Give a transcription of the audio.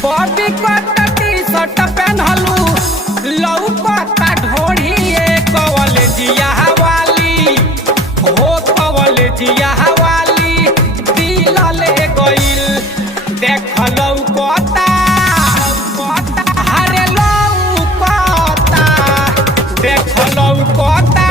Bobby कट T-shirt पहनलू लौकता ढोढ़ी कॉलेजिया वाली हो कॉलेजिया वाली दिल ले गइल देख लौकता हरे लौकता देख लौकता